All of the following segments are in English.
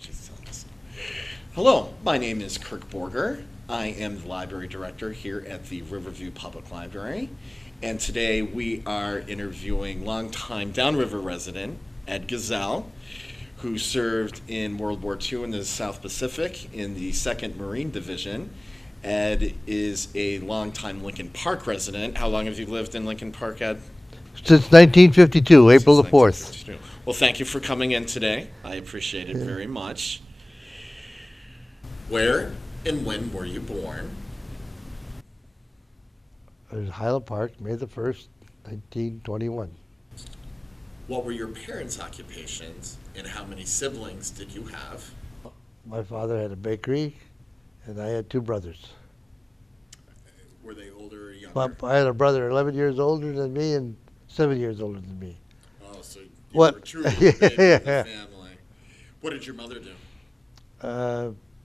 she's telling us. Hello, my name is Kirk Borger. I am the library director here at the Riverview Public Library. And today we are interviewing longtime Downriver resident Ed Gazel, who served in World War II in the South Pacific in the 2nd Marine Division. Ed is a longtime Lincoln Park resident. How long have you lived in Lincoln Park, Ed? Since 1952, April the 4th. Well, thank you for coming in today. I appreciate it very much. Where and when were you born? It was Highland Park, May the 1st, 1921. What were your parents' occupations, and how many siblings did you have? My father had a bakery, and I had two brothers. Were they older or younger? I had a brother 11 years older than me and 7 years older than me. Oh, so you What? were truly the baby of the family. What did your mother do?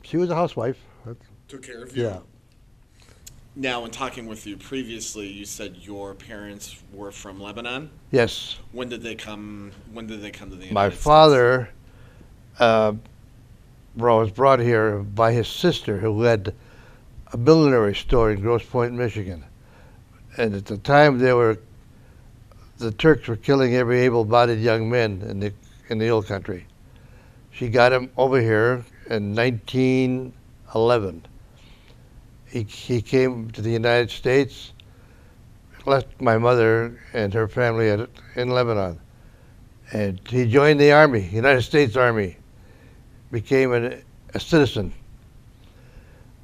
She was a housewife. Took care of you? Yeah. Now, in talking with you previously, you said your parents were from Lebanon. Yes. When did they come to the United States? My father was brought here by his sister, who had a millinery store in Grosse Pointe, Michigan. And at the time, the Turks were killing every able-bodied young man in the old country. She got him over here in 1911. He came to the United States, left my mother and her family in Lebanon. And he joined the Army, United States Army, became a citizen.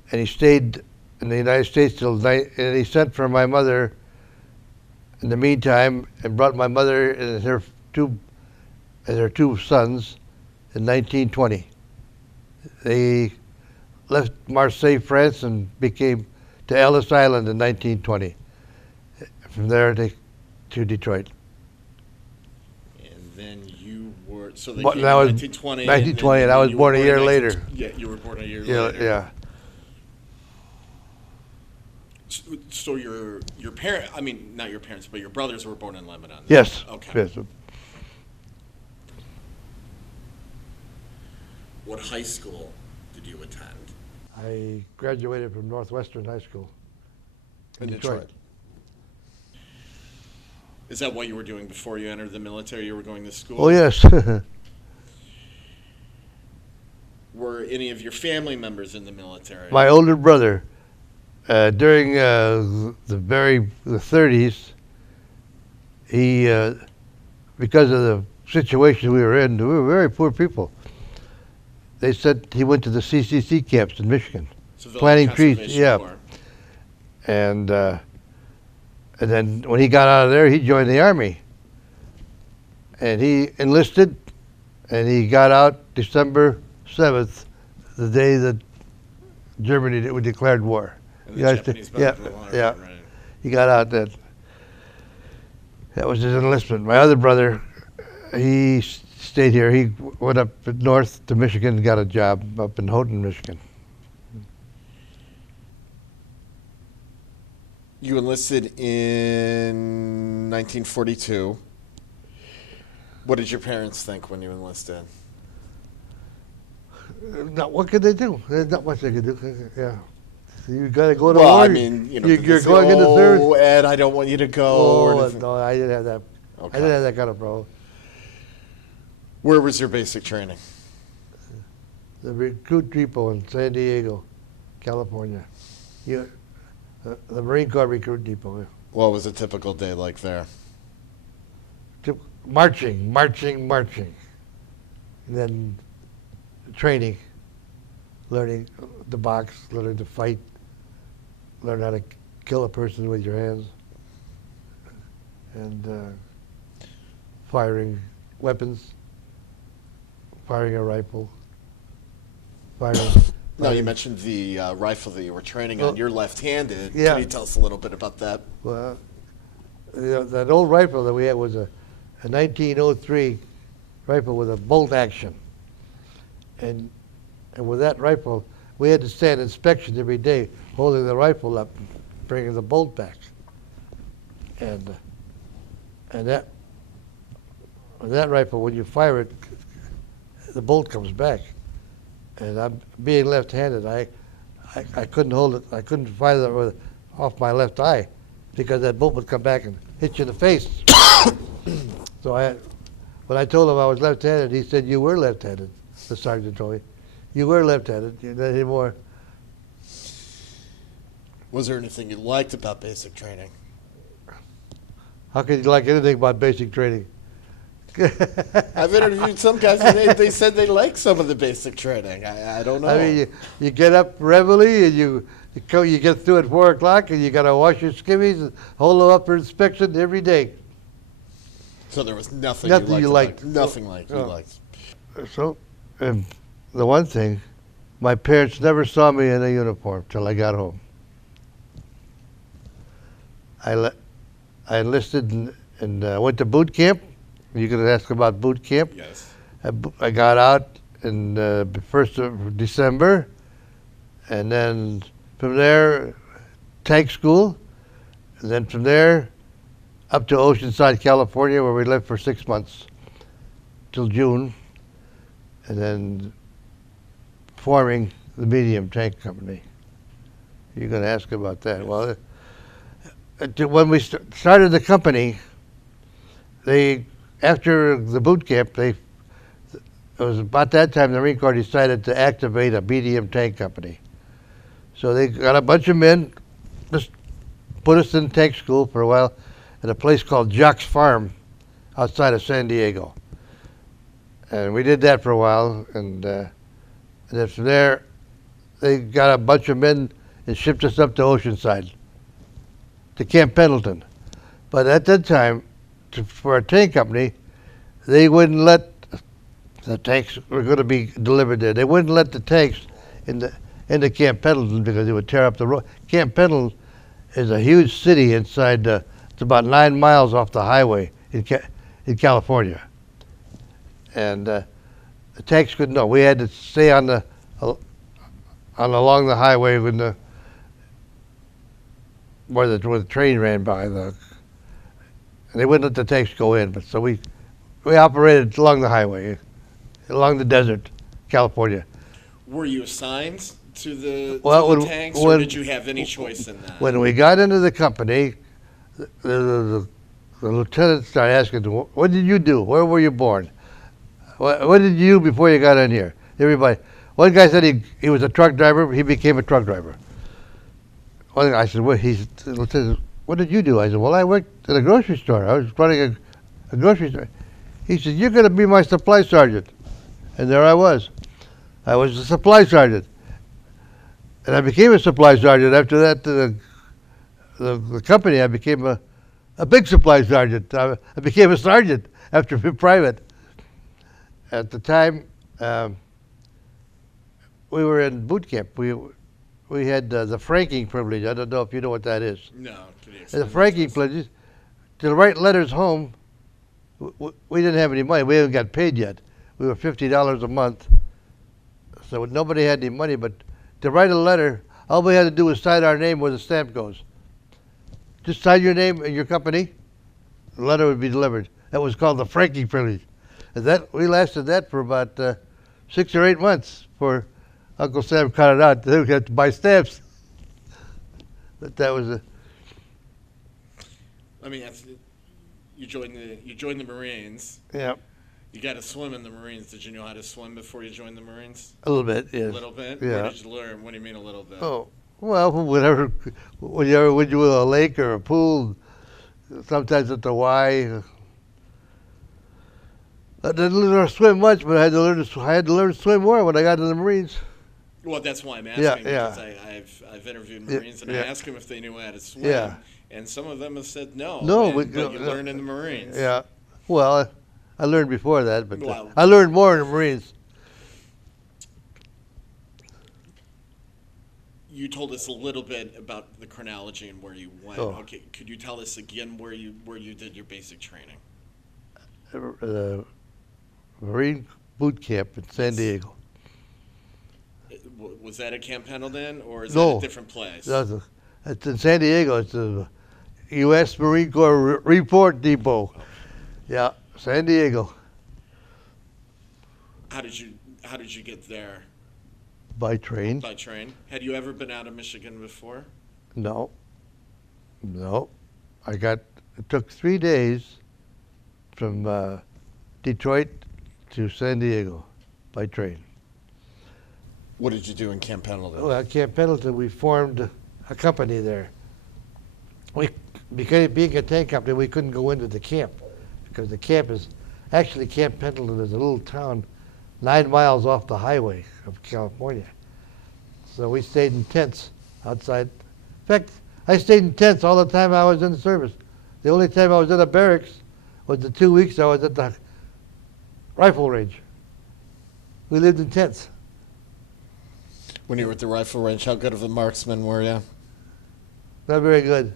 And he stayed in the United States and he sent for my mother in the meantime and brought my mother and her two sons in 1920. They left Marseille, France, and came to Ellis Island in 1920. From there to Detroit. And then you were, so they But came that in was 1920. 1920, and I was born a year later. Yeah, you were born a year later. Yeah. So your parents, I mean, not your parents, but your brothers were born in Lebanon. Yes. Okay. Yes. What high school did you attend? I graduated from Northwestern High School in Detroit. Is that what you were doing before you entered the military? You were going to school? Oh, yes. Were any of your family members in the military? My older brother, during the 30s, he, because of the situation we were in, we were very poor people. They said he went to the CCC camps in Michigan, planting trees. Yeah. And then when he got out of there, he joined the Army. And he enlisted, and he got out December 7th, the day that Germany declared war. And the Japanese yeah. He got out that. That was his enlistment. My other brother, he stayed here. He went up north to Michigan and got a job up in Houghton, Michigan. You enlisted in 1942. What did your parents think when you enlisted? What could they do? There's not much they could do. Yeah. You got to go to Well, war. I mean, you know, you're going into service. Oh, Ed, I don't want you to go. Oh, no, I didn't have that. Okay. I didn't have that kind of problem. Where was your basic training? The recruit depot in San Diego, California. The Marine Corps recruit depot. What was a typical day like there? Marching. And then training, learning the box, learning to fight, learn how to kill a person with your hands, and firing weapons. Firing a rifle. No, you mentioned the rifle that you were training on. You're left-handed. Yeah. Can you tell us a little bit about that? Well, that old rifle that we had was a 1903 rifle with a bolt action. And with that rifle, we had to stand inspection every day, holding the rifle up, bringing the bolt back. And that rifle, when you fire it, the bolt comes back. And I'm being left-handed. I couldn't hold it. I couldn't fire it off my left eye because that bolt would come back and hit you in the face. So when I told him I was left-handed, he said, "You were left-handed." The sergeant told me, "You were left-handed. You're not anymore." Was there anything you liked about basic training? How can you like anything about basic training? I've interviewed some guys, and they said they like some of the basic training. I don't know. I mean, you get up readily, and you get through at 4 o'clock, and you got to wash your skivvies and hold them up for inspection every day. So there was nothing you liked. Nothing like you liked. So, and the one thing, my parents never saw me in a uniform till I got home. I enlisted and went to boot camp. You could ask about boot camp. Yes. I got out in the 1st of December, and then from there, tank school, and then from there, up to Oceanside, California, where we lived for 6 months, till June, and then forming the medium tank company. You're going to ask about that. Well, when we started the company, after the boot camp, it was about that time the Marine Corps decided to activate a medium tank company. So they got a bunch of men, just put us in tank school for a while at a place called Jock's Farm outside of San Diego. And we did that for a while, and then from there, they got a bunch of men and shipped us up to Oceanside, to Camp Pendleton. But at that time, for a tank company, they wouldn't let the tanks were going to be delivered there. They wouldn't let the tanks into Camp Pendleton because they would tear up the road. Camp Pendleton is a huge city inside. It's about 9 miles off the highway in California, and the tanks couldn't. No, we had to stay along the highway where the train ran by. And they wouldn't let the tanks go in, but so we operated along the highway, along the desert, California. Were you assigned to the tanks, or did you have any choice in that? When we got into the company, the lieutenant started asking, "What did you do? Where were you born? What did you do before you got in here?" Everybody. One guy said he was a truck driver. He became a truck driver. I said, Lieutenant, "What did you do?" I said, "Well, I worked at a grocery store. I was running a grocery store." He said, "You're going to be my supply sergeant." And there I was. I was a supply sergeant. And I became a supply sergeant. After that, the company, I became a big supply sergeant. I became a sergeant after being private. At the time, we were in boot camp. We had the franking privilege. I don't know if you know what that is. No. The franking privilege, to write letters home, we didn't have any money. We haven't got paid yet. We were $50 a month. So nobody had any money, but to write a letter, all we had to do was sign our name where the stamp goes. Just sign your name and your company, the letter would be delivered. That was called the franking privilege. And we lasted that for about 6 or 8 months before Uncle Sam cut it out. Then we had to buy stamps. But that was I mean, you joined the Marines. Yeah. You got to swim in the Marines. Did you know how to swim before you joined the Marines? A little bit, yes. A little bit? Yeah. Where did you learn? What do you mean a little bit? Oh, well, whenever, when you were in a lake or a pool, sometimes at the Y. I didn't learn to swim much, but I had to learn to swim more when I got to the Marines. Well, that's why I'm asking, because I've interviewed Marines, and I asked them if they knew how to swim, and some of them have said no. But you learn in the Marines. Yeah. Well, I learned before that, but I learned more in the Marines. You told us a little bit about the chronology and where you went. Oh. Okay, could you tell us again where you did your basic training? Marine boot camp in San Diego. Was that at Camp Pendleton, or is No, that a different place? It's in San Diego. It's the U.S. Marine Corps Report Depot. Okay. Yeah, San Diego. How did you get there? by train. By train. Had you ever been out of Michigan before? No. No. It took 3 days from Detroit to San Diego by train. What did you do in Camp Pendleton? Well, at Camp Pendleton, we formed a company there. Because being a tank company, we couldn't go into the camp because the camp is, actually Camp Pendleton is a little town 9 miles off the highway of California. So we stayed in tents outside. In fact, I stayed in tents all the time I was in the service. The only time I was in a barracks was the 2 weeks I was at the rifle range. We lived in tents. When you were at the rifle range, how good of a marksman were you? Not very good.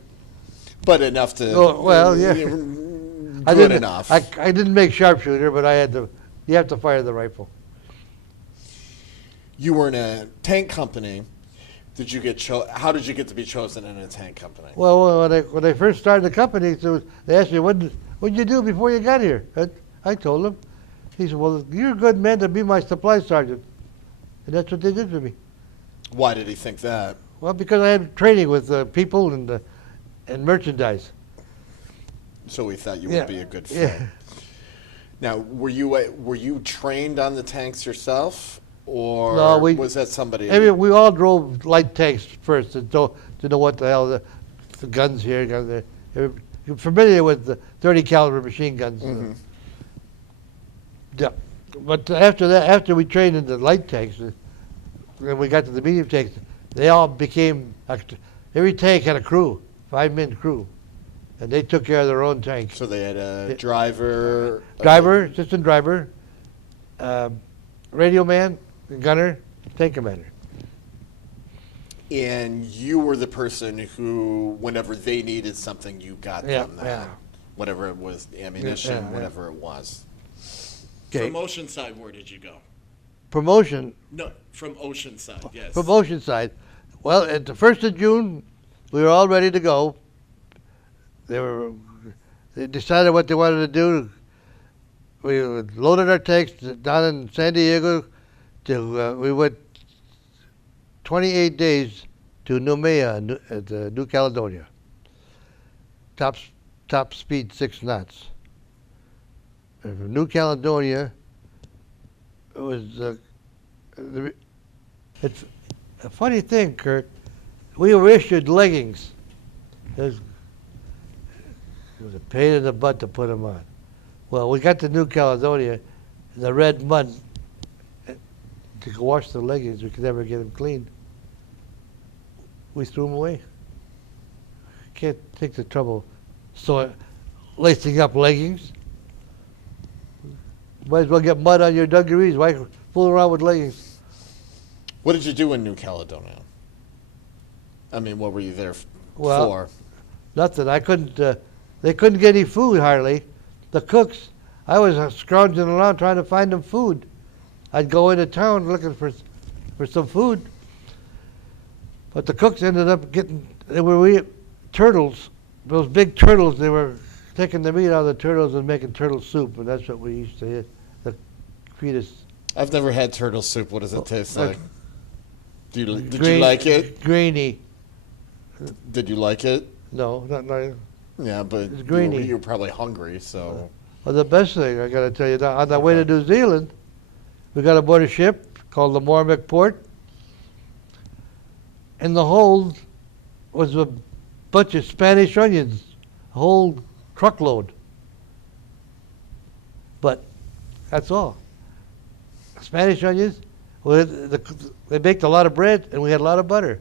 But enough to... Oh, well, yeah. Good enough. I didn't make sharpshooter, but you have to fire the rifle. You were in a tank company. How did you get to be chosen in a tank company? Well, when I first started the company, they asked me, what did you do before you got here? I told them. He said, well, you're a good man to be my supply sergeant. And that's what they did for me. Why did he think that? Well, because I had training with people and merchandise. So he thought you would be a good fit. Yeah. Now, were you trained on the tanks yourself, or No, was that somebody? I mean, we all drove light tanks first to know what the hell the guns here, guns there. You're familiar with the 30 caliber machine guns. Mm-hmm. Yeah. But after that, after we trained in the light tanks, when we got to the medium tanks, they all became, every tank had a crew, 5-man crew, and they took care of their own tanks. So they had a driver, assistant driver, radio man, gunner, tank commander. And you were the person who, whenever they needed something, you got them that. Yeah. Whatever it was, ammunition, Yeah. whatever it was. Okay. From Oceanside, where did you go? Promotion. No, from Oceanside, yes. From Oceanside. Well, at the 1st of June, we were all ready to go. They decided what they wanted to do. We loaded our tanks down in San Diego. We went 28 days to Noumea at New Caledonia. Top speed 6 knots. And from New Caledonia, it was it's a funny thing, Kurt. We were issued leggings. It was a pain in the butt to put them on. Well, we got to New Caledonia, and the red mud, to wash the leggings, we could never get them clean. We threw them away. Can't take the trouble. So, lacing up leggings. Might as well get mud on your dungarees. Why fool around with leggings? What did you do in New Caledonia? I mean, what were you there Well, for? Nothing. I couldn't. They couldn't get any food hardly. The cooks. I was scrounging around trying to find them food. I'd go into town looking for some food. But the cooks ended up getting. They were turtles. Those big turtles. They were taking the meat out of the turtles and making turtle soup, and that's what we used to feed us. I've never had turtle soup. What does it taste like? Did you Grain- like it? Grainy. Did you like it? No, not. Yeah, but It's grainy. you were probably hungry, so. Well, the best thing I got to tell you, on the way to New Zealand, we got aboard a ship called the McPort. In the hold was a bunch of Spanish onions, a whole truckload. But that's all. Spanish onions. Well, they baked a lot of bread, and we had a lot of butter.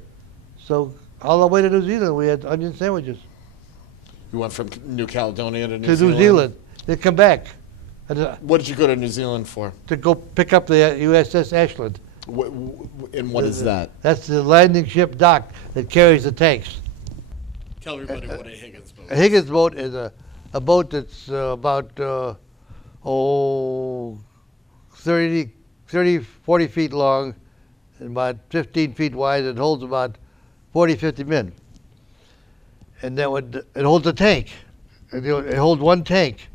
So all the way to New Zealand, we had onion sandwiches. You went from New Caledonia to New Zealand. They come back. What did you go to New Zealand for? To go pick up the USS Ashland. And what is that? That's the landing ship dock that carries the tanks. Tell everybody what a Higgins boat is. A Higgins boat is a boat that's about 40 feet long and about 15 feet wide. It holds about 40, 50 men. And then it holds a tank. It holds one tank.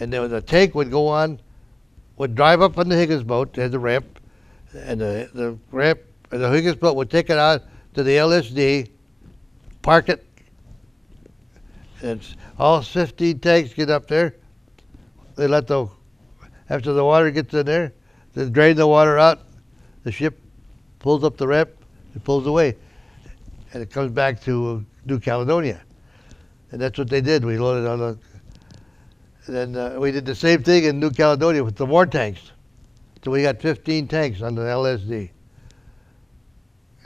And then the tank would drive up on the Higgins boat, it had the ramp, and the ramp And the Higgins boat would take it out to the LSD, park it, and all 15 tanks get up there. They let after the water gets in there, they drain the water out. The ship pulls up the ramp, it pulls away, and it comes back to New Caledonia. And that's what they did. We loaded on the. And then we did the same thing in New Caledonia with the more tanks. So we got 15 tanks on the LSD.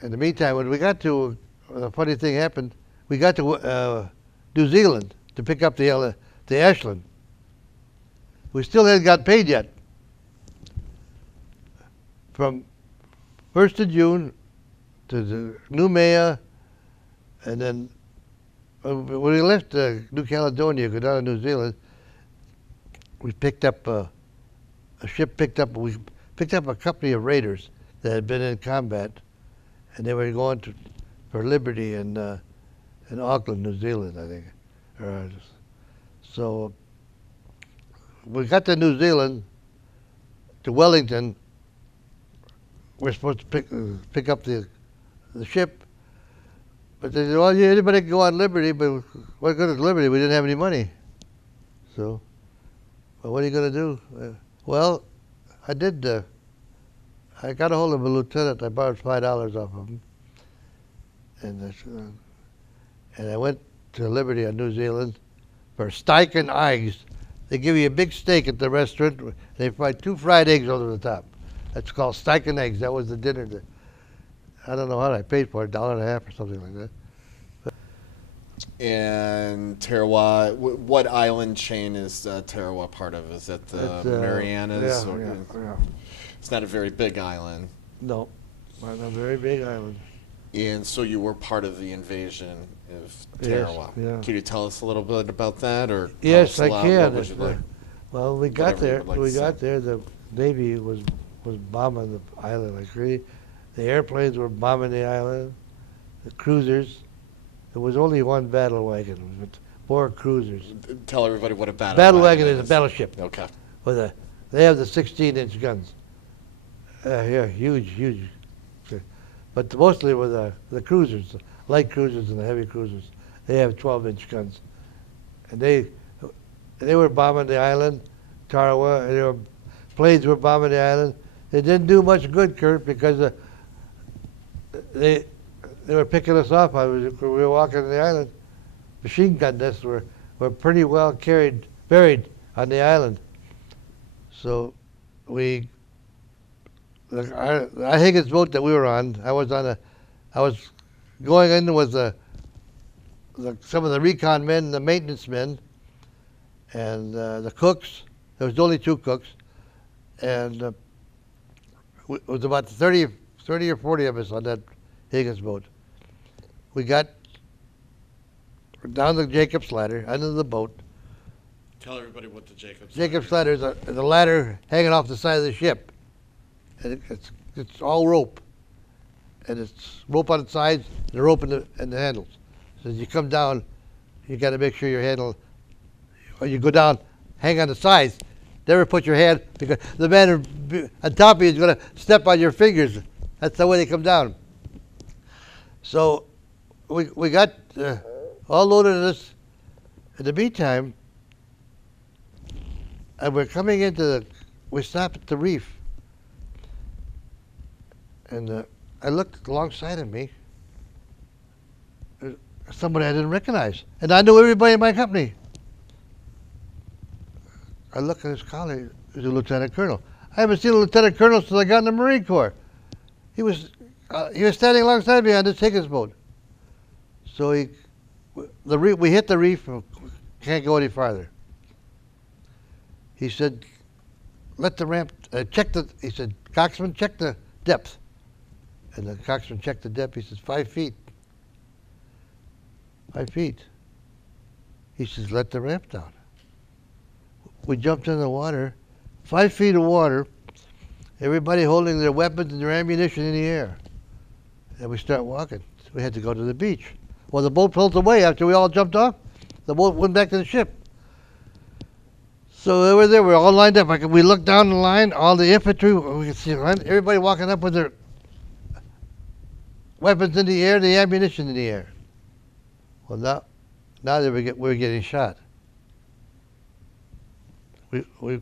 In the meantime, when we got to, a funny thing happened. We got to New Zealand to pick up the Ashland. We still hadn't got paid yet. From 1st of June to the Noumea, and then when we left New Caledonia, go down to New Zealand, we picked up we picked up a company of raiders that had been in combat, and they were going for liberty in Auckland, New Zealand, I think. So we got to New Zealand, to Wellington. We're supposed to pick up the ship, but they said, well, yeah, anybody can go on liberty, but what good is liberty? We didn't have any money. So, well, what are you going to do? Well, I did. I got a hold of a lieutenant. I borrowed $5 off of him, and I went to Liberty on New Zealand for steak and eggs. They give you a big steak at the restaurant. They fry 2 fried eggs over the top. That's called steak and eggs. That was the dinner. I don't know how I paid for it, $1.50 or something like that. And Tarawa, what island chain is Tarawa part of? Is that the Marianas? Yeah. It's not a very big island. No, not a very big island. And so you were part of the invasion of Tarawa. Yes, yeah. Can you tell us a little bit about that? Or yes, I what can. would you like? Well, we got there. Whatever you would like to say. The Navy was bombing the island like crazy. The airplanes were bombing the island. The cruisers. There was only one battle wagon with 4 cruisers. Tell everybody what a Battle wagon is a battleship. Okay. They have the 16-inch guns. Yeah, huge. But mostly were the cruisers, the light cruisers and the heavy cruisers. They have 12-inch guns, and they were bombing the island, Tarawa. Planes were bombing the island. It didn't do much good, Kurt, because they were picking us off. We were walking on the island. Machine gun nests were pretty well buried on the island. So the Higgins boat that we were on, I was going in with some of the recon men, the maintenance men, and the cooks. There was only 2 cooks, and it was about 30 or 40 of us on that Higgins boat. We got down the Jacob's ladder, under the boat. Tell everybody what the Jacob's ladder is. The ladder hanging off the side of the ship. And it's all rope. And it's rope on the sides, and the rope in the handles. So as you come down, you got to make sure your handle, or you go down, hang on the sides. Never put your hand, because the man on top of you is going to step on your fingers. That's the way they come down. So we got all loaded of this. In the meantime, and we're coming we stopped at the reef. And I looked alongside of me, somebody I didn't recognize. And I knew everybody in my company. I looked at his colleague, he was a lieutenant colonel. I haven't seen a lieutenant colonel since I got in the Marine Corps. He was standing alongside me on this Higgins boat. So we hit the reef and can't go any farther. He said, let the ramp, he said, coxswain, check the depth. And the coxswain checked the depth. He says, 5 feet. 5 feet. He says, let the ramp down. We jumped in the water, 5 feet of water, everybody holding their weapons and their ammunition in the air. And we start walking. We had to go to the beach. Well, the boat pulled away after we all jumped off. The boat went back to the ship. So they were there. We were all lined up. We looked down the line, all the infantry, we could see everybody walking up with their weapons in the air, the ammunition in the air. Well, now that we're getting shot. We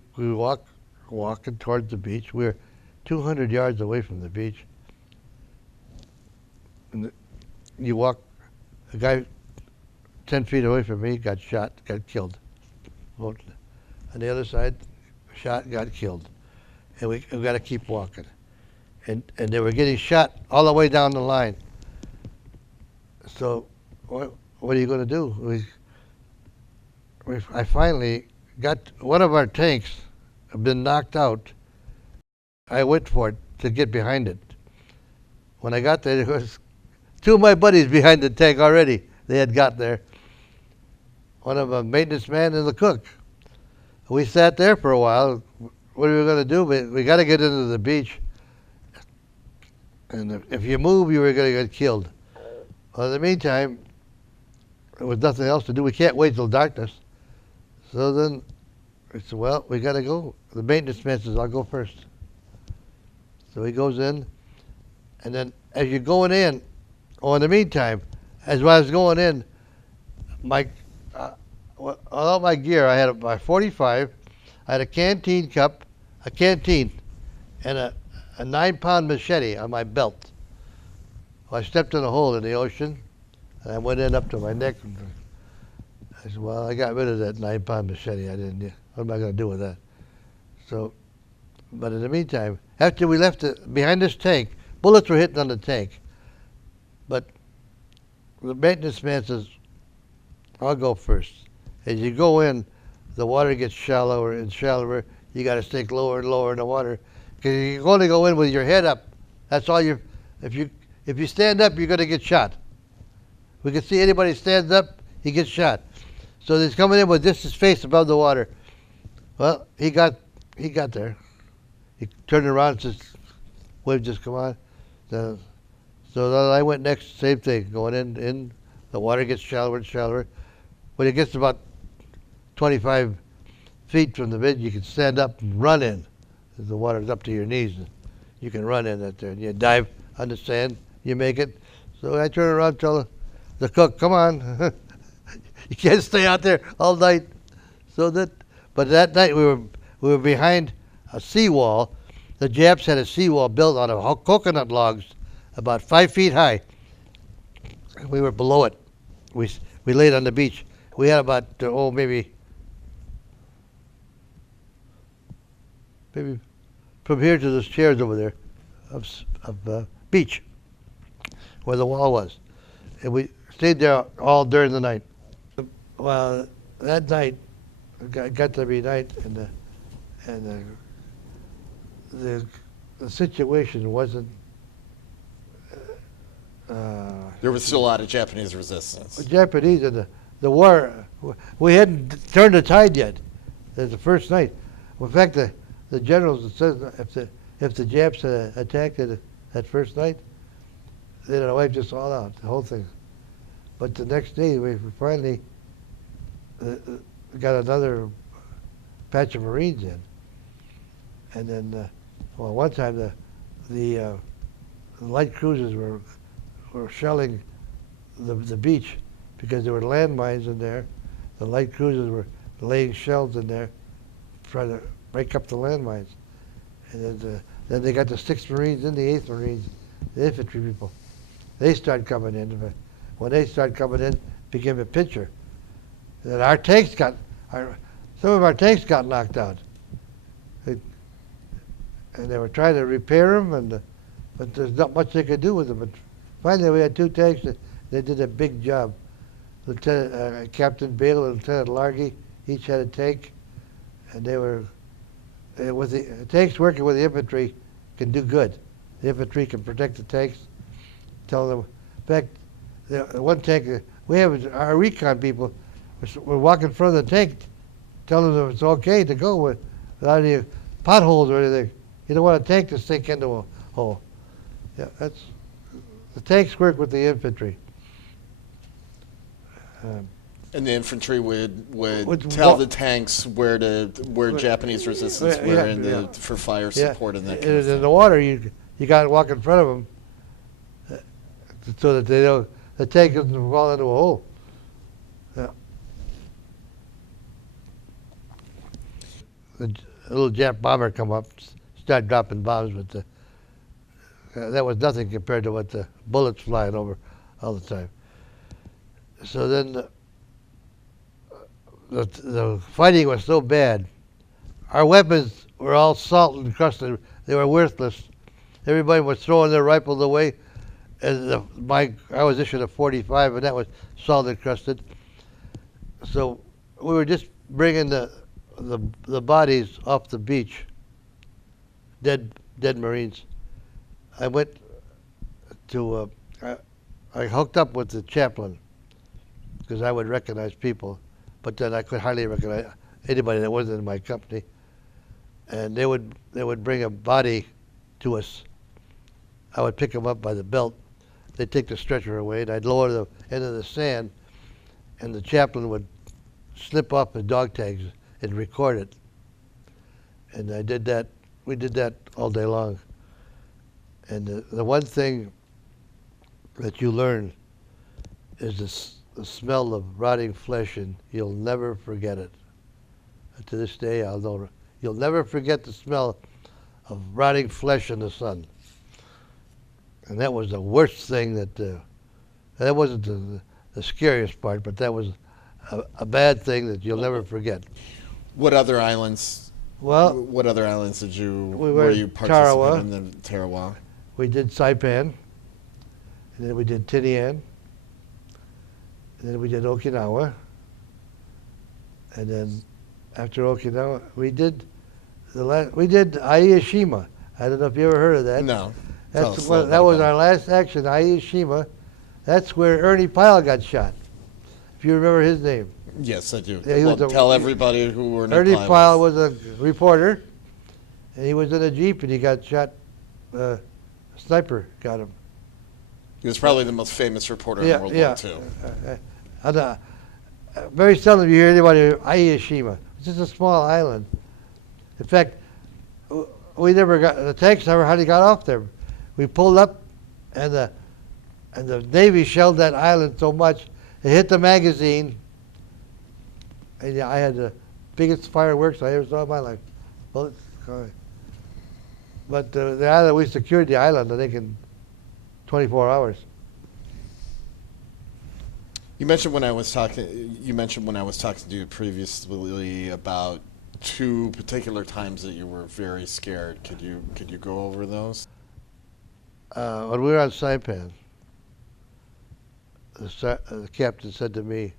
walking towards the beach. We're 200 yards away from the beach. And you walk, a guy 10 feet away from me got shot, got killed. On the other side, shot, got killed. And we got to keep walking. And they were getting shot all the way down the line. So what are you going to do? I finally got one of our tanks had been knocked out. I went for it to get behind it. When I got there was two of my buddies behind the tank already. They had got there. One of them, maintenance man and the cook. We sat there for a while. What are we going to do? We got to get into the beach. And if you move, you were going to get killed. Well, in the meantime, there was nothing else to do. We can't wait till darkness. So then I said, well, we got to go. The maintenance man says, I'll go first. So he goes in. And then as you're going in, in the meantime, as I was going in, all my gear, I had my 45, I had a canteen cup, a canteen, and a 9-pound machete on my belt. Well, I stepped in a hole in the ocean, and I went in up to my neck. And I said, well, I got rid of that 9-pound machete. What am I going to do with that? So, but in the meantime, after we left behind this tank, bullets were hitting on the tank. But the maintenance man says, I'll go first. As you go in, the water gets shallower and shallower. You got to sink lower and lower in the water, because you can only go in with your head up. That's all you. If you stand up, you're going to get shot. We can see anybody stands up, he gets shot. So he's coming in with just his face above the water. Well, he got there. He turned around and says, "Wave, just come on." So then I went next, same thing, going in. The water gets shallower and shallower. When it gets about 25 feet from the bed, you can stand up and run in. The water's up to your knees. You can run in that there. You dive on the sand, you make it. So I turn around and tell the cook, come on. You can't stay out there all night. But that night we were behind a seawall. The Japs had a seawall built out of coconut logs about 5 feet high. We were below it. We laid on the beach. We had about, maybe from here to those chairs over there of beach where the wall was. And we stayed there all during the night. Well, that night, got to be night, and the situation wasn't. There was still a lot of Japanese resistance. The Japanese and the war, we hadn't turned the tide yet. It was the first night. In fact, the generals said if the Japs had attacked it that first night, they'd have wiped us all out, the whole thing. But the next day, we finally got another patch of Marines in. And then, one time the light cruisers were shelling the beach because there were landmines in there. The light cruisers were laying shells in there, trying to break up the landmines. And then they got the 6th Marines and the 8th Marines, the infantry people. They started coming in. When they started coming in, it became a picture. And our tanks some of our tanks got knocked out. And they were trying to repair them, but there's not much they could do with them. But finally, we had 2 tanks that they did a big job. Captain Bale and Lieutenant Largy each had a tank, and they were with the tanks working with the infantry can do good. The infantry can protect the tanks. Tell them, in fact, the one tank we have our recon people were walking in front of the tank, telling them it's okay to go without any potholes or anything. You don't want a tank to sink into a hole. Yeah, that's the tanks work with the infantry. And the infantry would tell the tanks where Japanese resistance were for fire support and that kind of thing. In the water, you got to walk in front of them. so that the tank doesn't fall into a hole. Yeah. The little Jap bomber come up, start dropping bombs, but that was nothing compared to what the bullets flying over all the time. So then the fighting was so bad. Our weapons were all salt encrusted. They were worthless. Everybody was throwing their rifles away. And I was issued a .45, and that was salt encrusted. So we were just bringing the bodies off the beach, dead Marines. I went to I hooked up with the chaplain because I would recognize people, but then I could hardly recognize anybody that wasn't in my company. And they would bring a body to us. I would pick them up by the belt. They'd take the stretcher away, and I'd lower the end of the sand, and the chaplain would snip off the dog tags and record it. And I did that. We did that all day long. And the one thing that you learn is the smell of rotting flesh, and you'll never forget it. And to this day, you'll never forget the smell of rotting flesh in the sun. And that was the worst thing that wasn't the scariest part, but that was a bad thing that you'll never forget. What other islands? Well, what other islands were you participating Tarawa. in? The Tarawa. We did Saipan, and then we did Tinian, and then we did Okinawa, and then after Okinawa, we did Aiyashima. I don't know if you ever heard of that. No. That was our last action, Aiyashima. That's where Ernie Pyle got shot, if you remember his name. Yes, I do. Yeah, tell everybody who Ernie Pyle was a reporter, and he was in a Jeep, and he got shot. A sniper got him. He was probably the most famous reporter in World War II. Very seldom you hear anybody Aiyashima. It's just a small island. In fact, the tanks never hardly got off there. We pulled up, and the Navy shelled that island so much it hit the magazine. And I had the biggest fireworks I ever saw in my life. Bullets. But the island, we secured the island, I think, in 24 hours. You mentioned when I was talking to you previously about two particular times that you were very scared. Could you go over those? When we were on Saipan, the captain said to me,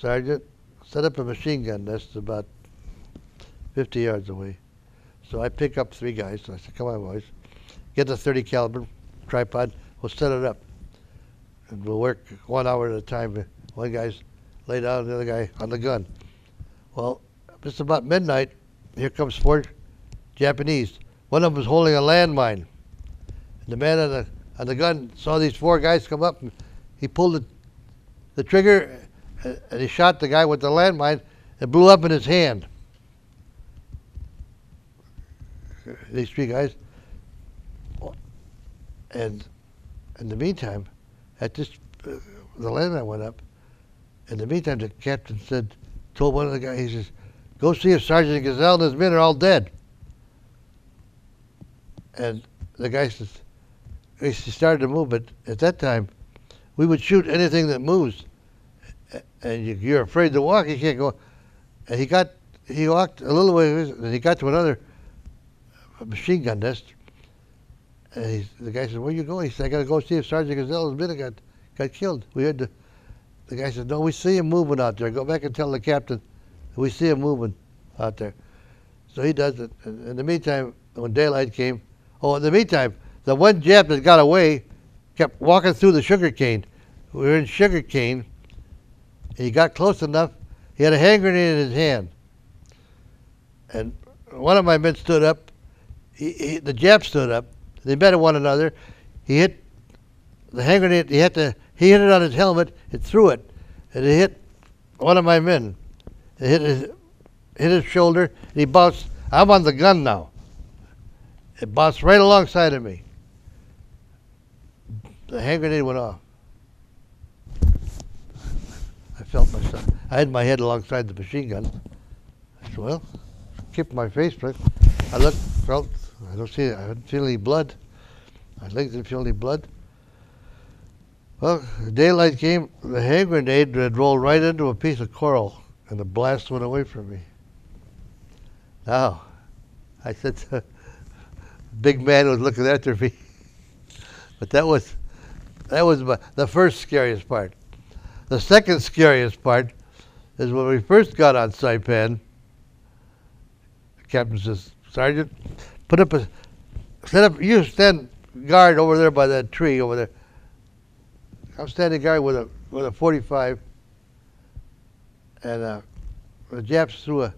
"Sergeant, set up a machine gun nest about 50 yards away." So I pick up 3 guys. So I said, "Come on, boys. Get the .30 caliber tripod. We'll set it up. And we'll work 1 hour at a time. One guy's laid down, the other guy on the gun." Well, just about midnight, here comes 4 Japanese. One of them was holding a landmine. And the man on the gun saw these 4 guys come up, and he pulled the trigger, and he shot the guy with the landmine. It blew up in his hand. These 3 guys. And in the meantime, the landmine went up. In the meantime, the captain told one of the guys, he says, "Go see if Sergeant Gazel and his men are all dead." And the guy says, he started to move, but at that time, we would shoot anything that moves. And you're afraid to walk, you can't go. And he walked a little way, and he got to another machine gun nest. And the guy said, "Where you going?" He said, "I got to go see if Sergeant Gazel and his men got killed." The guy said, "No, we see him moving out there. Go back and tell the captain we see him moving out there." So he does it. In the meantime, when daylight came, the one Jap that got away kept walking through the sugar cane. We were in sugar cane. He got close enough. He had a hand grenade in his hand. And one of my men stood up. The Jap stood up. They met at one another. He hit the hand grenade. He hit it on his helmet and threw it. And it hit one of my men. It hit his shoulder. And he bounced. I'm on the gun now. It bounced right alongside of me. the hand grenade went off. I felt myself. I had my head alongside the machine gun. I said, well, kept my face, but I looked, felt, I didn't feel any blood. My legs didn't feel any blood. Well, the daylight came, the hand grenade had rolled right into a piece of coral, and the blast went away from me. Now, I said to the big man who was looking after me, but that was the first scariest part. The second scariest part is when we first got on Saipan. The captain says, Sergeant, you stand guard over there by that tree over there. I'm standing guard with a 45, and the Japs threw a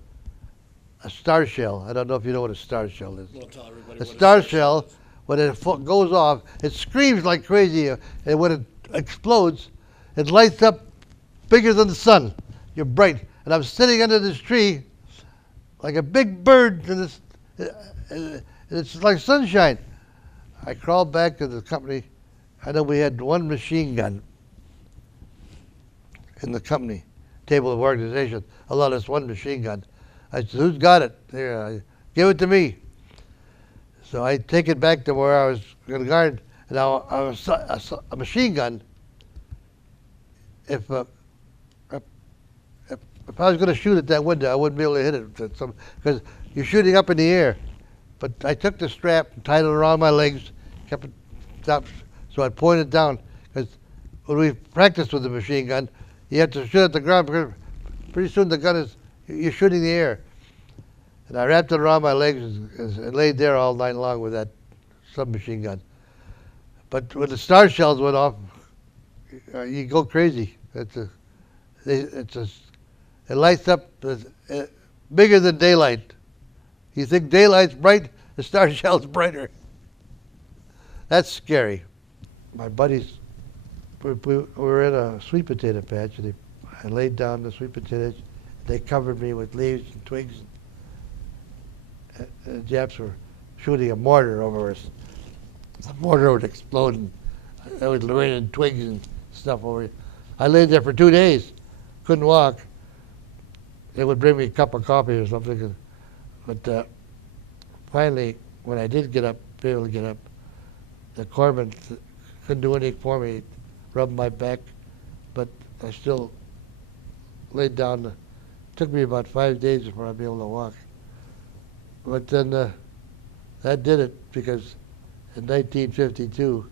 star shell. I don't know if you know what a star shell is. We'll tell everybody A what star shell, when it goes off, it screams like crazy, and when it explodes, it lights up bigger than the sun. You're bright. And I'm sitting under this tree like a big bird, and it's like sunshine. I crawled back to the company. I know we had one machine gun in the company table of organization. Allowed us one machine gun. I said, who's got it? Here, give it to me. So I take it back to where I was going to guard. And now a machine gun, if I was going to shoot at that window, I wouldn't be able to hit it because you're shooting up in the air. But I took the strap and tied it around my legs, kept it up, so I pointed down. Because when we practiced with the machine gun, you have to shoot at the ground because pretty soon the gun you're shooting the air. And I wrapped it around my legs and laid there all night long with that submachine gun. But when the star shells went off, you go crazy. It lights up bigger than daylight. You think daylight's bright, the star shell's brighter. That's scary. My buddies, we were in a sweet potato patch, and I laid down the sweet potatoes. They covered me with leaves and twigs. And the Japs were shooting a mortar over us. The mortar would explode, and there was raining twigs and stuff over it. I laid there for 2 days, couldn't walk. They would bring me a cup of coffee or something. But finally, when I did be able to get up, the corpsman couldn't do anything for me. He rubbed my back, but I still laid down. It took me about 5 days before I'd be able to walk. But then that did it, because in 1952,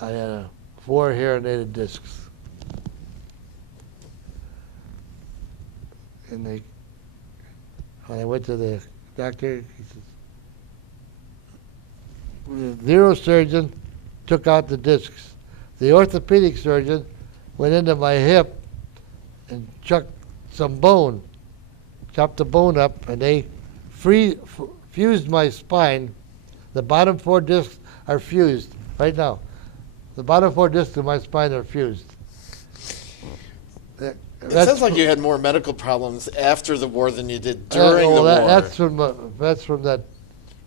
I had 4 herniated discs. And when I went to the doctor, he says, the neurosurgeon took out the discs. The orthopedic surgeon went into my hip and chucked some bone, chopped the bone up, and they fused my spine. The bottom 4 discs are fused right now. The bottom 4 discs of my spine are fused. It sounds like you had more medical problems after the war than you did during the war. That's from that.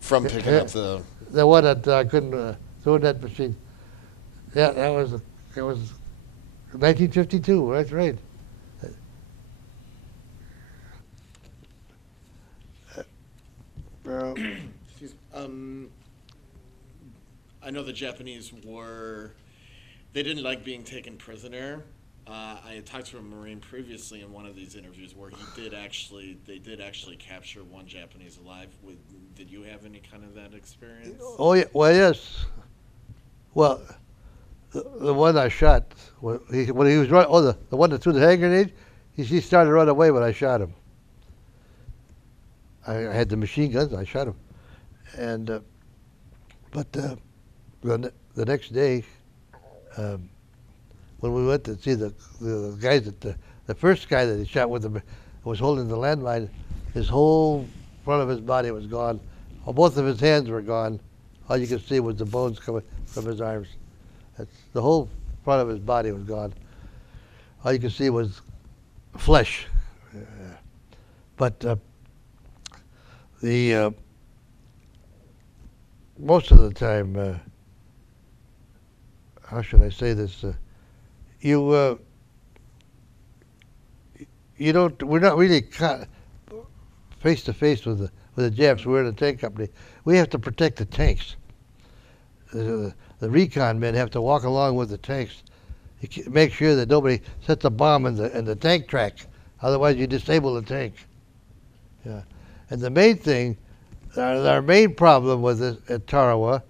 From picking up the one that I couldn't throw in that machine. Yeah, it was 1952. That's right. I know the Japanese they didn't like being taken prisoner. I had talked to a Marine previously in one of these interviews where they did actually capture one Japanese alive. Did you have any kind of that experience? Oh yeah, well yes. Well, the one I shot when he was running. Oh, the one that threw the hand grenade. He started to run away when I shot him. I had the machine guns. I shot him, and but the next day. When we went to see the guys the first guy that he shot with him was holding the landmine, his whole front of his body was gone. Both of his hands were gone. All you could see was the bones coming from his arms. The whole front of his body was gone. All you could see was flesh. But most of the time, how should I say this? You you don't. We're not really face to face with the Japs. We're in a tank company. We have to protect the tanks. The recon men have to walk along with the tanks, make sure that nobody sets a bomb in the tank track. Otherwise, you disable the tank. Yeah, and the main thing, our main problem with this at Tarawa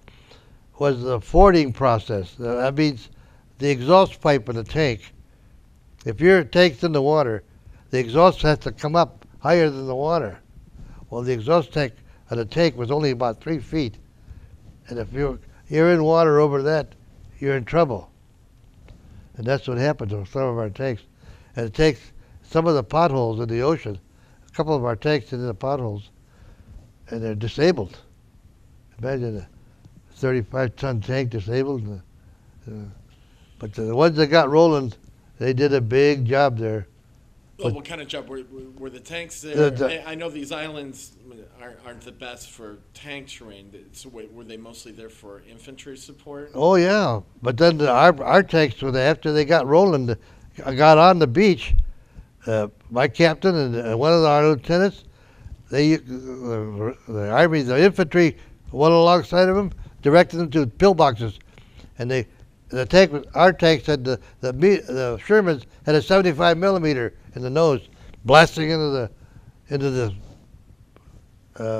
was the fording process. That means the exhaust pipe in the tank. If your tank's in the water, the exhaust has to come up higher than the water. Well, the exhaust tank of the tank was only about 3 feet, and if you're in water over that, you're in trouble. And that's what happened to some of our tanks. And it takes some of the potholes in the ocean. A couple of our tanks in the potholes, and they're disabled. Imagine a 35-ton tank disabled. But the ones that got rolling, they did a big job there. Well, what kind of job? Were the tanks there? I know these islands aren't the best for tank terrain. So were they mostly there for infantry support? Oh, yeah. But then our tanks, after they got rolling, got on the beach, my captain and one of our lieutenants, the Army, the infantry went alongside of them, directed them to pillboxes. And our tanks had the Shermans had a 75 millimeter in the nose, blasting into the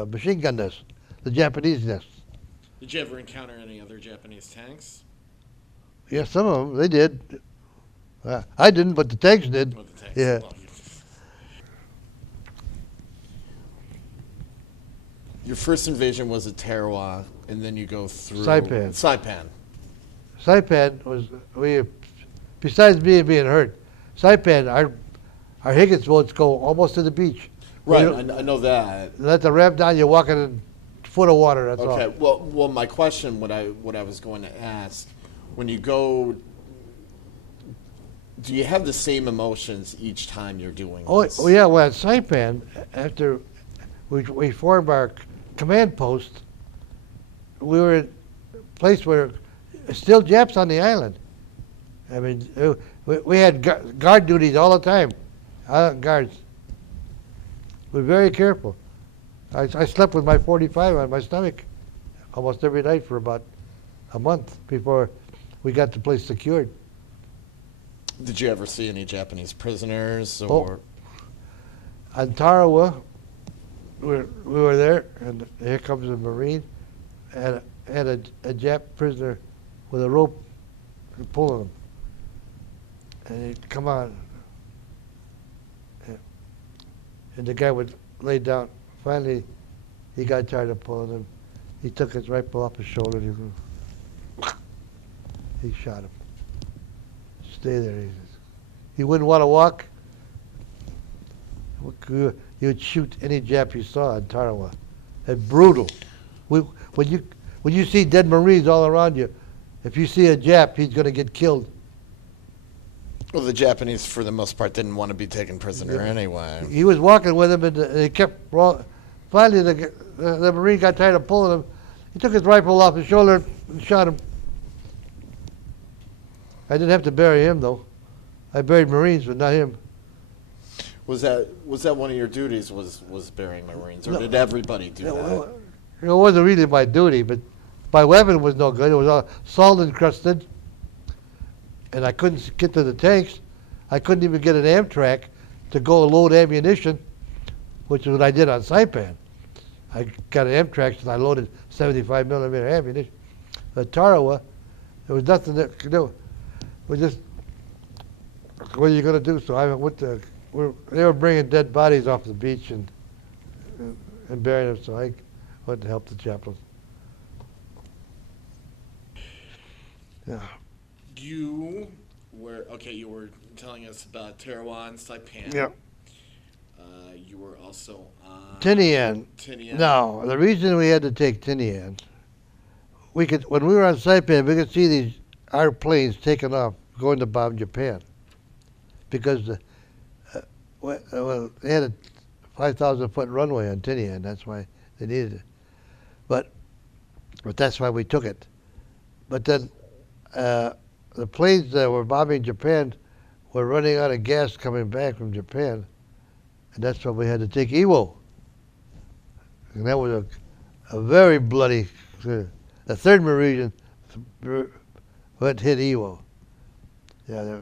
machine gun nest, the Japanese nest. Did you ever encounter any other Japanese tanks? Yeah, some of them, they did. I didn't, but the tanks did. Oh, the tanks. Yeah. Well, your first invasion was at Tarawa, and then you go through Saipan. Saipan was, besides me being hurt, Saipan, our Higgins boats go almost to the beach. Right, I know that. Let the ramp down, you're walking in a foot of water, that's all. Okay, well, my question, what I was going to ask, when you go, do you have the same emotions each time you're doing this? Oh yeah, well, at Saipan, after we formed our command post, we were in a place where still Japs on the island. I mean, we had guard duties all the time, guards. We're very careful. I slept with my 45 on my stomach almost every night for about a month before we got the place secured. Did you ever see any Japanese prisoners? Or on Tarawa, we were there, and here comes a Marine and a Jap prisoner with a rope pulling him. And he'd come on. And the guy would lay down. Finally, he got tired of pulling him. He took his rifle off his shoulder and he shot him. Stay there, he says. He wouldn't want to walk. You would shoot any Jap you saw in Tarawa. It's brutal. When you see dead Marines all around you, if you see a Jap, he's going to get killed. Well, the Japanese, for the most part, didn't want to be taken prisoner anyway. He was walking with him, and he kept rolling. Finally, the Marine got tired of pulling him. He took his rifle off his shoulder and shot him. I didn't have to bury him, though. I buried Marines, but not him. Was that one of your duties? Was burying Marines, or did everybody do that? It wasn't really my duty, but my weapon was no good. It was all salt encrusted, and I couldn't get to the tanks. I couldn't even get an Amtrak to go load ammunition, which is what I did on Saipan. I got an Amtrak and I loaded 75 millimeter ammunition. At Tarawa, there was nothing that could do. We just, what are you going to do? So I went to, they were bringing dead bodies off the beach and burying them, so I went to help the chaplain. Yeah. You were telling us about Tarawa and Saipan. Yeah. You were also on Tinian. Tinian. No, the reason we had to take Tinian, when we were on Saipan, we could see our planes taking off, going to bomb Japan, because they had a 5,000-foot runway on Tinian. That's why they needed it. But that's why we took it. But then the planes that were bombing Japan were running out of gas coming back from Japan, and that's when we had to take Iwo. And that was a very bloody. The third Marine went hit Iwo. Yeah.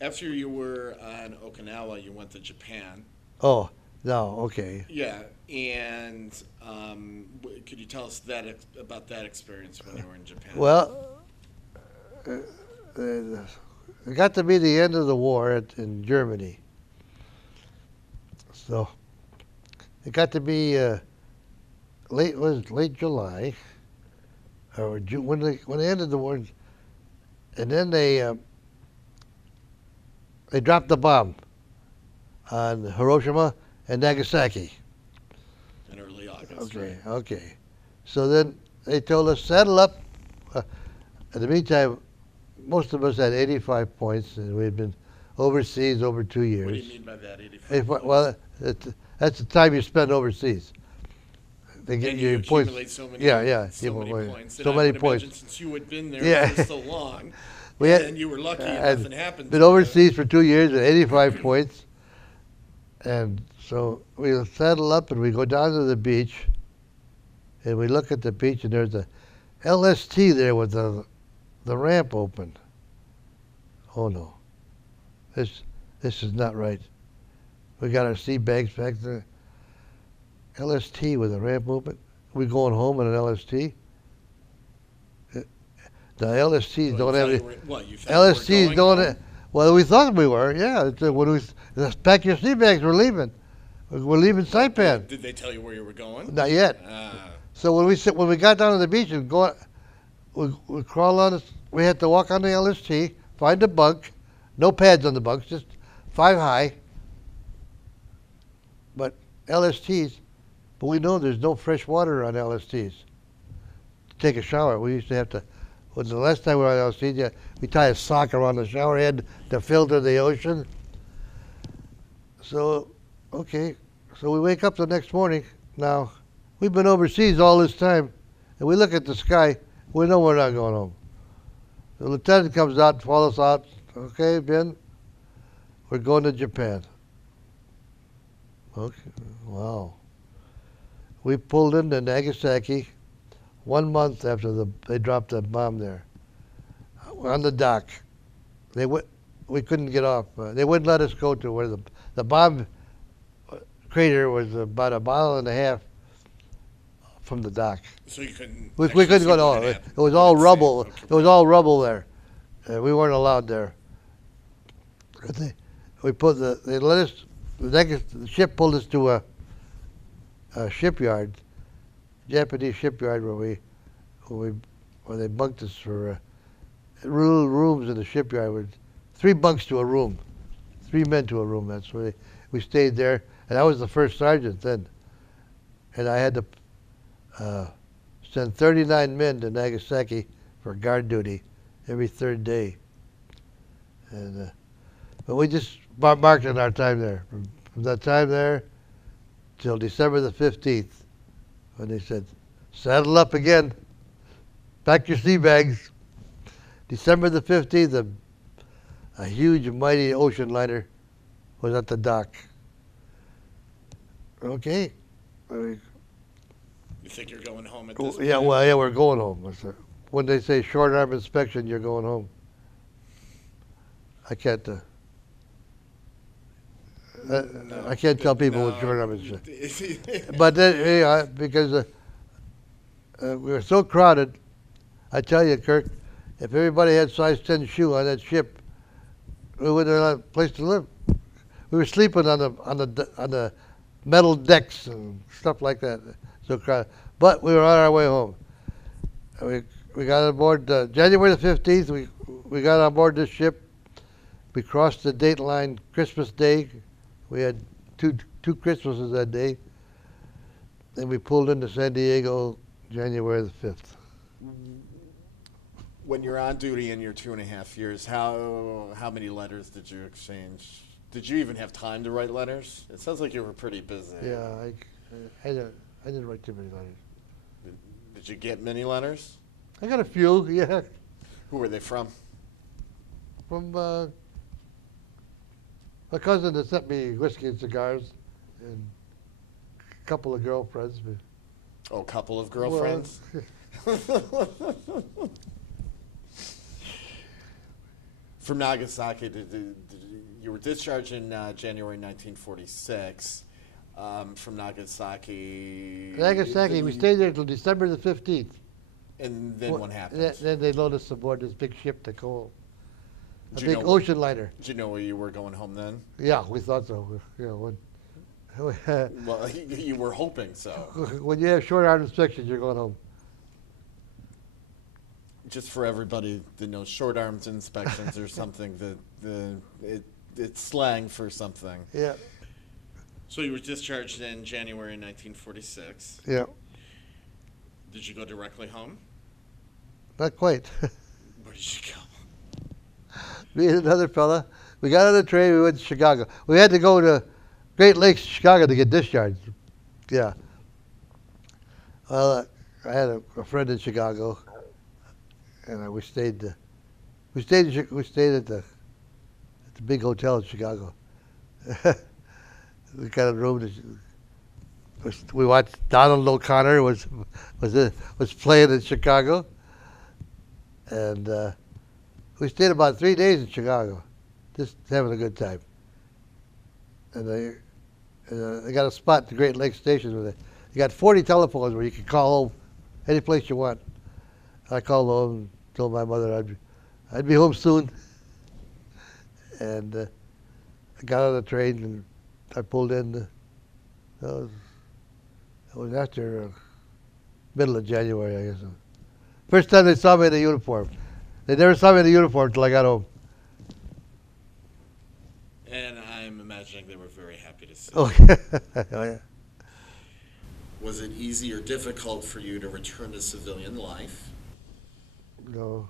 After you were on Okinawa, you went to Japan. Oh, no, okay. Yeah, and could you tell us about that experience when you were in Japan? Well, it got to be the end of the war in Germany. So it got to be late July or June when they ended the war, and then they dropped the bomb on Hiroshima and Nagasaki. In early August. Okay, Right? okay. So then they told us saddle up. In the meantime, most of us had 85 points, and we had been overseas over 2 years. What do you mean by that, 85? Well, that's the time you spend overseas. They get And you you points. accumulate so many, So many points. So And many I would points. imagine since you had been there Yeah. for so long, We had- and you were lucky and I'd nothing happened. been to you. overseas for 2 years with 85 points, and so we saddle up and we go down to the beach, and we look at the beach, and there's a LST there with the ramp open. Oh no, this is not right. We got our sea bags back there. LST with a ramp open. We going home in an LST? The LSTs don't have any. You thought LSTs you were don't. going home? Well, we thought we were. Yeah, when pack your sea bags, we're leaving. We're leaving Saipan. Did they tell you where you were going? Not yet. So when we got down to the beach and we crawl on. We had to walk on the LST, find a bunk, no pads on the bunks, just 5 high. But LSTs, but we know there's no fresh water on LSTs. To take a shower, we used to have to. Well, the last time we were on LSTs, we tie a sock around the shower head to filter the ocean. So, okay, so we wake up the next morning. Now, we've been overseas all this time, and we look at the sky. We know we're not going home. The lieutenant comes out, follows out. Okay, Ben, we're going to Japan. Okay, wow. We pulled into Nagasaki 1 month after they dropped that bomb there. On the dock. We couldn't get off. They wouldn't let us go to where the bomb crater was about 1.5 miles from the dock. So you couldn't. We couldn't go. No, it was all rubble. It was all rubble there. We weren't allowed there. They let us. The ship pulled us to a shipyard, Japanese shipyard, where they bunked us for rooms in the shipyard with 3 bunks to a room, 3 men to a room. That's where we stayed there, and I was the first sergeant then, and I had to send 39 men to Nagasaki for guard duty every 3rd day, and but we just marked in our time there from that time there till December the 15th, when they said, saddle up again, pack your sea bags. December the 15th, a huge, mighty ocean liner was at the dock. Okay. You think you're going home at this point? Yeah, well, yeah, we're going home. When they say short arm inspection, you're going home. I can't. I can't tell people what short arm inspection. But then, because we were so crowded, I tell you, Kirk, if everybody had size 10 shoe on that ship, we wouldn't have a place to live. We were sleeping on the metal decks and stuff like that. So crowded. But we were on our way home. We got on board January the 15th. We got on board this ship. We crossed the date line Christmas Day. We had two Christmases that day. Then we pulled into San Diego January the 5th. When you're on duty in your 2.5 years, how many letters did you exchange? Did you even have time to write letters? It sounds like you were pretty busy. Yeah, I didn't write too many letters. Did you get many letters? I got a few, yeah. Who were they from? From a cousin that sent me whiskey and cigars, and a couple of girlfriends. But, Oh, a couple of girlfriends? From Nagasaki, you were discharged in January 1946. From Nagasaki. Nagasaki, we stayed there until December the 15th. And then what happened? Then they loaded us aboard this big ship to go, a Did you big know- ocean liner. Did you know where you were going home then? Yeah, we thought so. You know, Well, you were hoping so. when you have short arm inspections, you're going home. Just for everybody that knows, short arms inspections are something that it's slang for something. Yeah, So you were discharged in January 1946. yeah, Did you go directly home? not quite. Where did you go? Me and another fella, we got on the train, we went to Chicago. We had to go to Great Lakes, Chicago to get discharged. Yeah. Well, I had a friend in Chicago, and we stayed at the big hotel in Chicago. We got a room. We watched Donald O'Connor was playing in Chicago, and we stayed about 3 days in Chicago, just having a good time. And they got a spot at the Great Lakes Station where you got 40 telephones where you can call home any place you want. I called home and told my mother I'd be home soon. And I got on the train and I pulled in. That was after middle of January, I guess. First time they saw me in a uniform. They never saw me in a uniform until I got home. And I'm imagining they were very happy to see Oh, you. oh yeah. Was it easy or difficult for you to return to civilian life? No.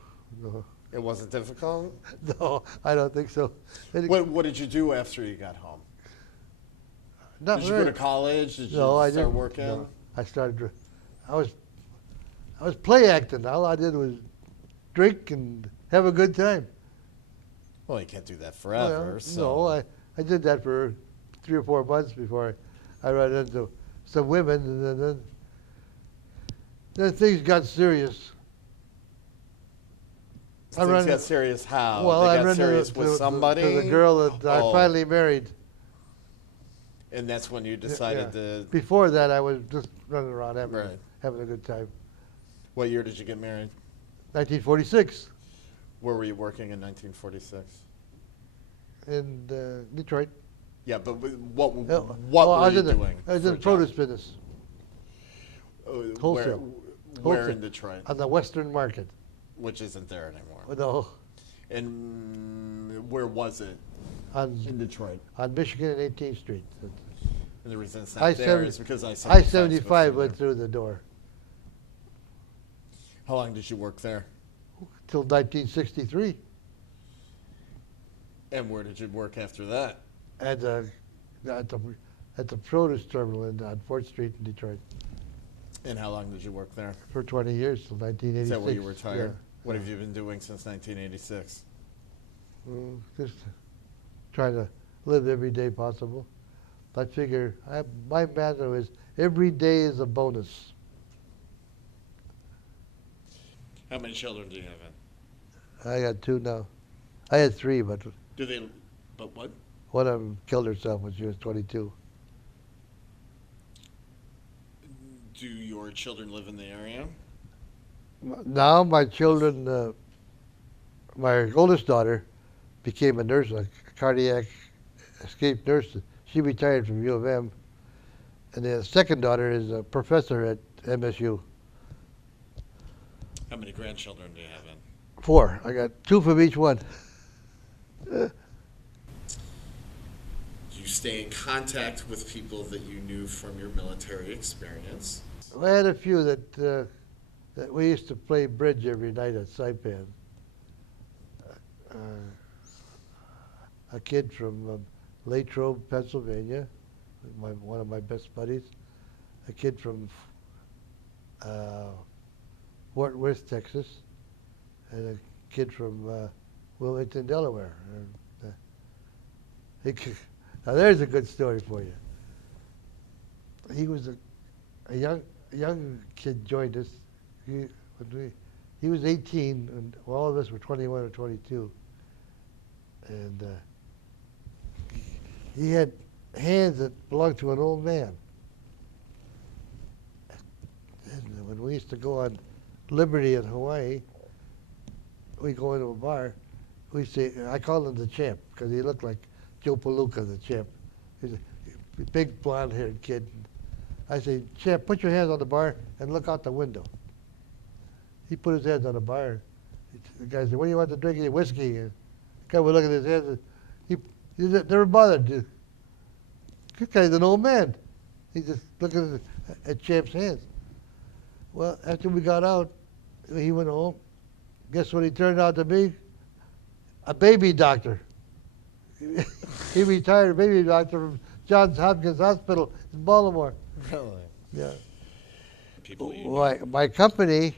It wasn't difficult? No, I don't think so. What did you do after you got home? Not Did you very- go to college? Did you No, I start didn't. working? No, I started. I was play acting. All I did was drink and have a good time. Well, you can't do that forever. Well, so. no, I did that for 3 or 4 months before I ran into some women, and then things got serious. Things got serious how? Well, they I got ran serious into with somebody? to the girl that I Oh. finally married. And that's when you decided to. Before that, I was just running around having Right. having a good time. What year did you get married? 1946 Where were you working in 1946? in Detroit. Yeah, but what Yeah, what well, were I was you in doing? I was for in a the job? produce business Wholesale. Where Wholesale. in Detroit? on the Western Market. Which isn't there anymore. No, And where was it? on Detroit. on Michigan and 18th Street. And the reason it's not I there 70 is because I-75 went through the door How long did you work there? till 1963 And where did you work after that? at the at the produce terminal on 4th Street in Detroit And how long did you work there? for 20 years till 1986. Is that where you retired? Yeah. What have you been doing since 1986? Just trying to live every day possible. I figure my motto is every day is a bonus. How many children do you have? I got 2 now. I had 3, but Do they? But what? one of them killed herself when she was 22. Do your children live in the area? Now my children, my oldest daughter became a nurse, a cardiac escape nurse. She retired from U of M. And the second daughter is a professor at MSU. How many grandchildren do you have? 4. I got 2 from each one. Do you stay in contact with people that you knew from your military experience? I had a few that we used to play bridge every night at Saipan. A kid from Latrobe, Pennsylvania, one of my best buddies. A kid from Fort Worth, Texas, and a kid from Wilmington, Delaware. And, now there's a good story for you. He was a young kid joined us. He was 18, and all of us were 21 or 22. And he had hands that belonged to an old man. And when we used to go on Liberty in Hawaii, we go into a bar. We say, I call him the champ because he looked like Joe Palooka, the champ. He's a big blonde-haired kid. I say, champ, put your hands on the bar and look out the window. He put his hands on the bar. The guy said, what do you want to drink? Whiskey. And the guy would look at his hands. He never bothered. This guy's an old man. He just looking at Champ's hands. Well, after we got out, he went home. Guess what he turned out to be? A baby doctor. He retired baby doctor from Johns Hopkins Hospital in Baltimore. Really? Yeah. People My company,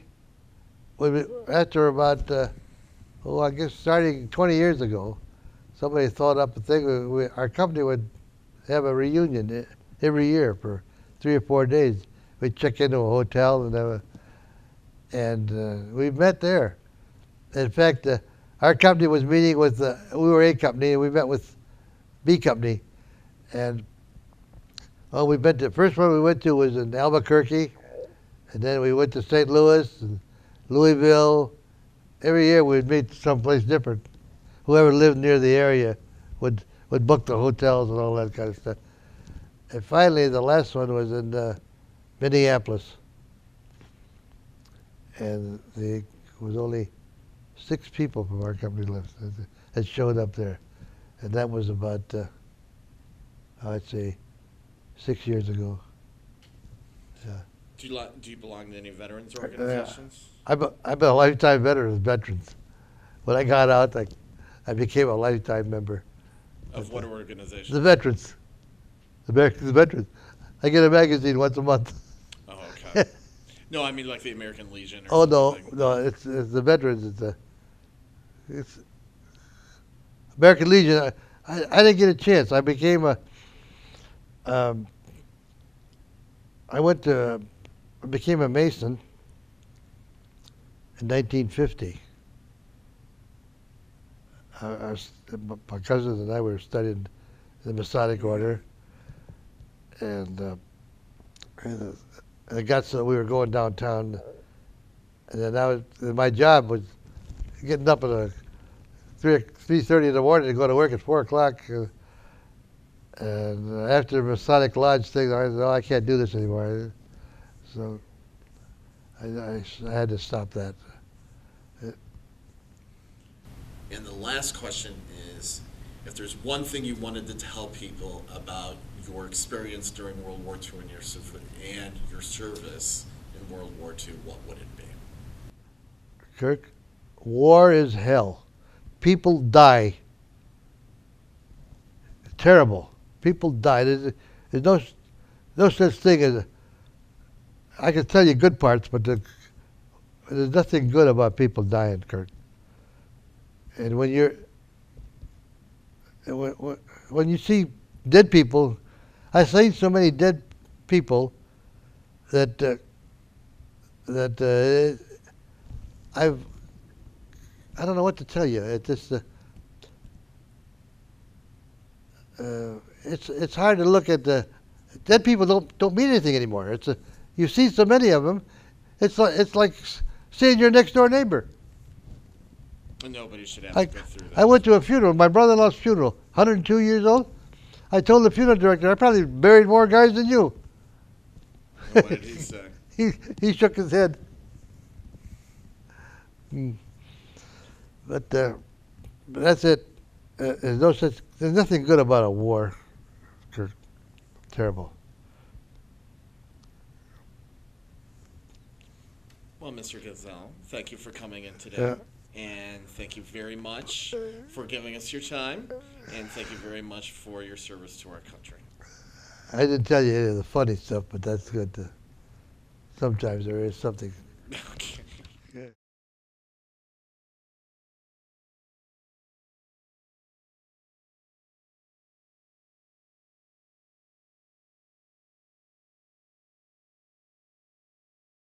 after about, I guess starting 20 years ago, somebody thought up a thing. Our company would have a reunion every year for 3 or 4 days. We'd check into a hotel and we met there. In fact, our company was meeting with, we were A company, and we met with B company. And we went to, first one we went to was in Albuquerque, and then we went to St. Louis and Louisville. Every year we'd meet someplace different. Whoever lived near the area would book the hotels and all that kind of stuff. And finally, the last one was in Minneapolis. And there was only 6 people from our company left that showed up there. And that was about, I'd say, 6 years ago. Yeah. Do you belong to any veterans organizations? I've been a lifetime veteran of veterans. When I got out, I became a lifetime member. Of what organization? The veterans. The veterans. I get a magazine once a month. Oh, okay. No, I mean like the American Legion or something. No, it's the veterans. It's American Legion. I didn't get a chance. I became I became a Mason in 1950. My cousins and I were studying the Masonic order, and it got so we were going downtown, and then my job was getting up at 3:30 in the morning to go to work at 4 o'clock. And after the Masonic Lodge thing, I said, I can't do this anymore. So I had to stop that. And the last question is, if there's one thing you wanted to tell people about your experience during World War II and your service in World War II, what would it be? Kirk, war is hell. People die. Terrible. People die. There's no such thing as. I can tell you good parts, but there's nothing good about people dying, Kurt. And when you see dead people, I've seen so many dead people that I don't know what to tell you. It's just it's hard to look at the dead people. Don't mean anything anymore. You see so many of them. It's like seeing your next door neighbor. Nobody should have to go through that. I went to a funeral, my brother-in-law's funeral, 102 years old. I told the funeral director, I probably buried more guys than you. What did he say? He shook his head. But that's it. There's nothing good about a war. It's terrible. Well, Mr. Gazel, thank you for coming in today. And thank you very much for giving us your time. And thank you very much for your service to our country. I didn't tell you any of the funny stuff, but that's good. Sometimes there is something. Okay.